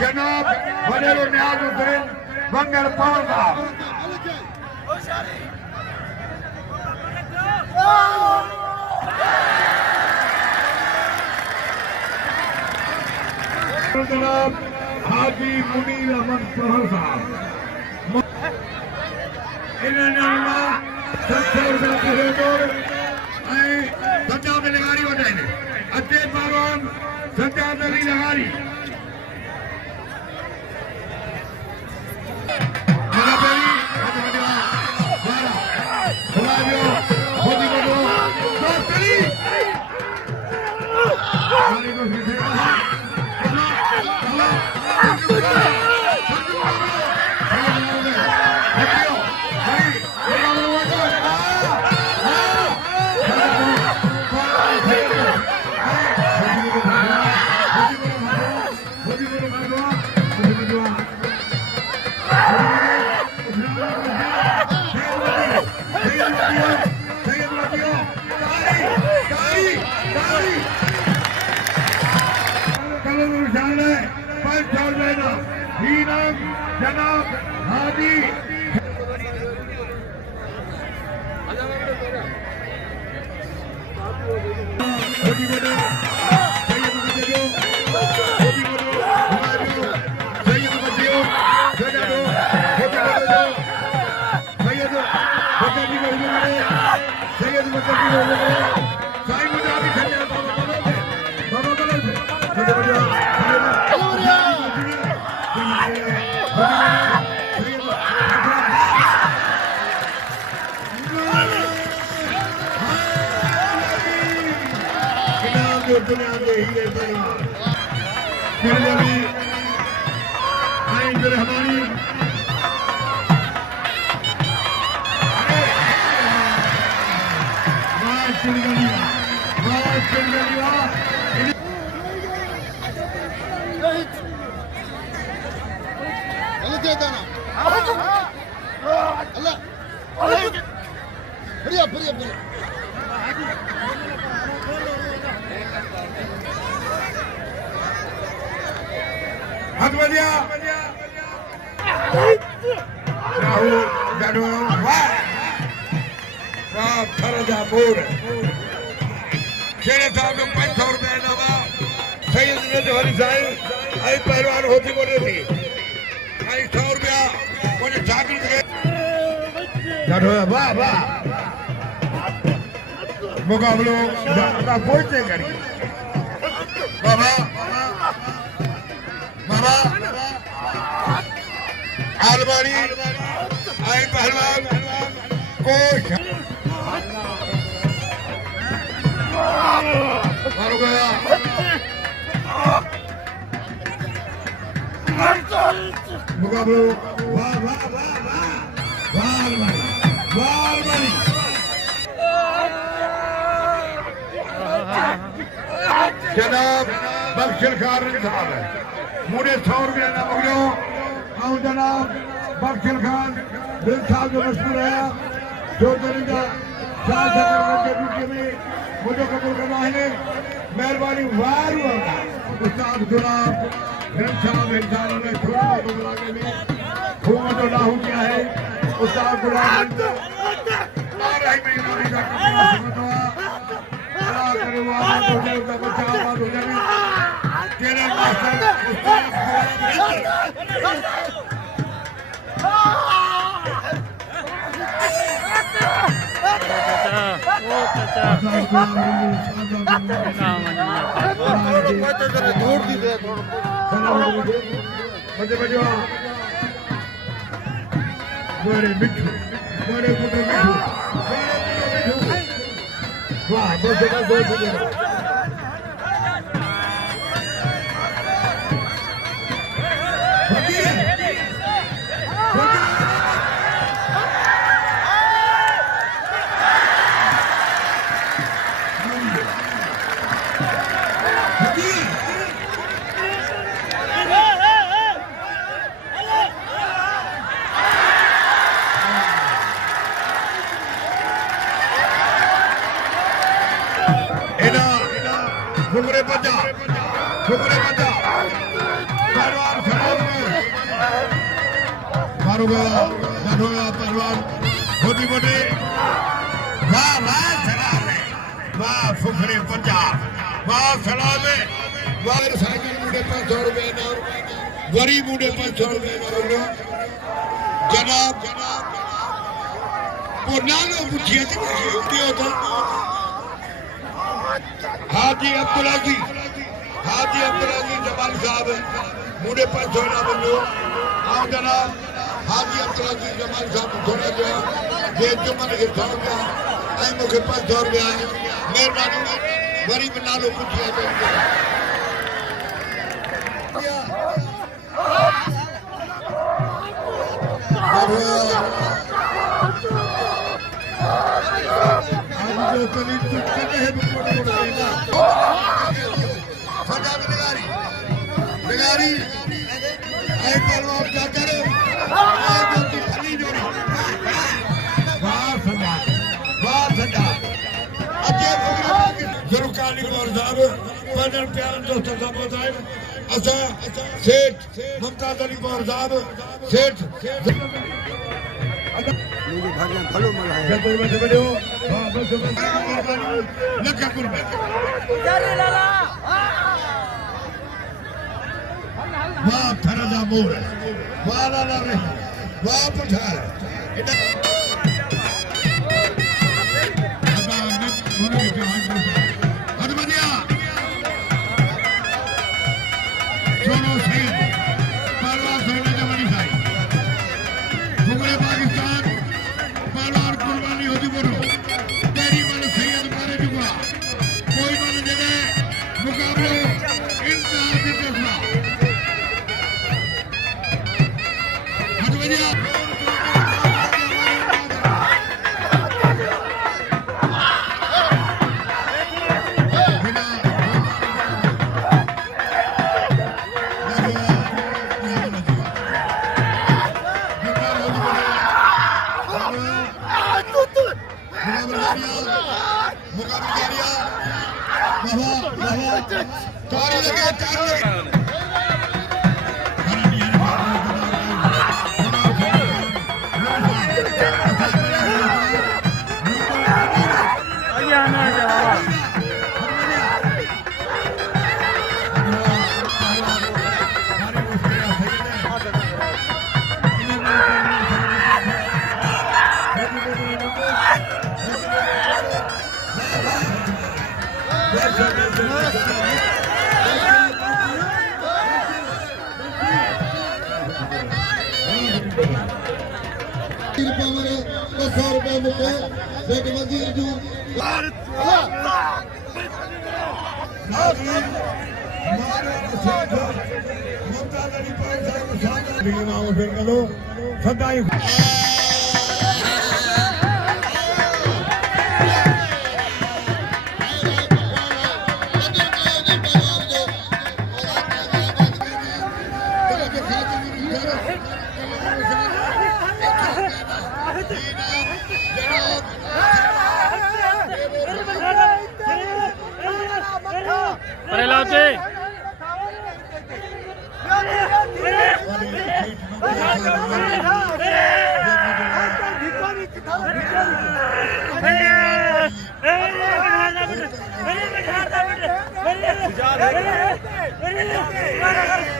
जनाब वज़ीर नियाज़ हुसैन बंगर पवंदा जनाब हाजी मुनीर अहमद सोहल साहब इन्होंने 700 रुपया सज्जाद लगारी वजाइने अचे पहलवान सज्जाद अली लगारी जनाब हाजी दुनिया के हीरे परिवार हमारी पहलवान होती बोले थी 100 रुपया मुझे जागृत वाह वाह मुकाबलो पहुंचते करी बाबा बाबा आलमारी आई पहलवान कोश मारो गया मुकाबलो वाह वाह वाह वाह जनाब बख्शल खान साहब है मुझे 100 रुपया ना मगलो और जनाब बख्शल खान दिल साहब जो मशहूर है जो दरिंदा के दूसरे में मुझे कबूल करना है मेहरबानी वार हुआ उस्ताद गुलाब दिल साहब इंसान ने छोटा बदला के लिए खूब तो लाहू किया है उस्ताद गुलाब बड़े मिठू बड़े पुत्र मिठू वाह बहुत फुकरे बजा पहलवान मारूंगा मारूंगा पहलवान छोटी मोटी वाह वाह सलाम है वाह फुखरे पंजाब वाह सलाम है वाह साइकिल मुझे 500 रुपए ना वरी मुझे 500 रुपए ना जनाब पुरानो पूछिए क्यों था हाजी अब्दुल जमाल साहब मुझे 500 ना बोलो आओ जनाब हाजी अब्दुल जमाल साहब थोड़ा जो ये जो मन के थोड़ा क्या आई मुझे 500 रुपया है मेहरबानी वरी बना लो पूछिए सेठ मुमताज अली पवार साहब सेठ भलो वाह फरदा मोर वाह लाला रे वाह पठार Hey!